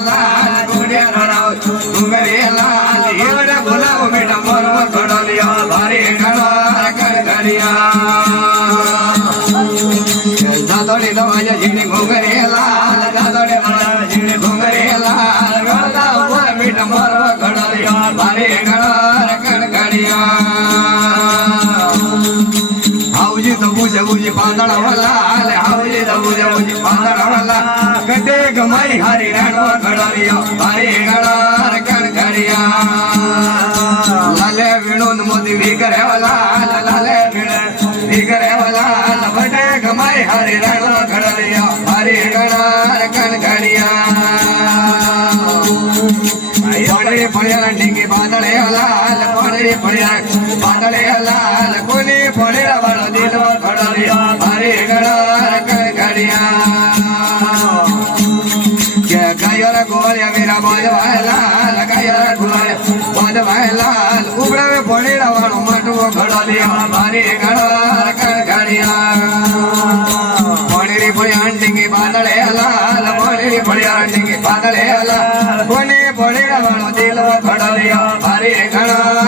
લાલ ગોડે રણાવ ડુંગરે લાલ એવડે બોલાવો બેટા મોરો ઘડલિયા ભારે ઘડા કડકડિયા જાદોડી દવાય જીને ઘોંગરે લાલ જાદોડી દવાય જીને ઘોંગરે લાલ ગળદા ઉપર બેટા મોરો ઘડલિયા ભારે ઘડા કડકડિયા આવજી તો બુજે બુજે પાંદડા વાલા આવજી તો બુજે બુજે પાંદડા વાલા કટે ગમાઈ હારી રાણો ઘડલિયો ભારે ઘડા કડકડિયા લાલે વિનોદ મોદી વિગરે વાલા લાલે વિગરે વાલા બટે ગમાઈ હારી રાણો ઘડલિયો ભારે ઘડા કડકડિયા પડે પડ્યા ડીંગી બાંધળે લાલ પડે પડ્યા બાંધળે લાલ કોને પડે વાળો દિલો ઘડલિયો ભારે ઘડા કડકડિયા કે ગાયર ગોળ્યા મેરા બોલવા લાલ ગાયર ગોળ્યા બોલવા લાલ ઉગડે પડે વાળો માટો ઘડલિયો ભારે ઘડા કડકડિયા પડે પડ્યા ડીંગી બાંધળે લાલ પડે પડ્યા ડીંગી બાંધળે લાલ કોને પડે વાળો દિલો ઘડલિયો ભારે ઘડા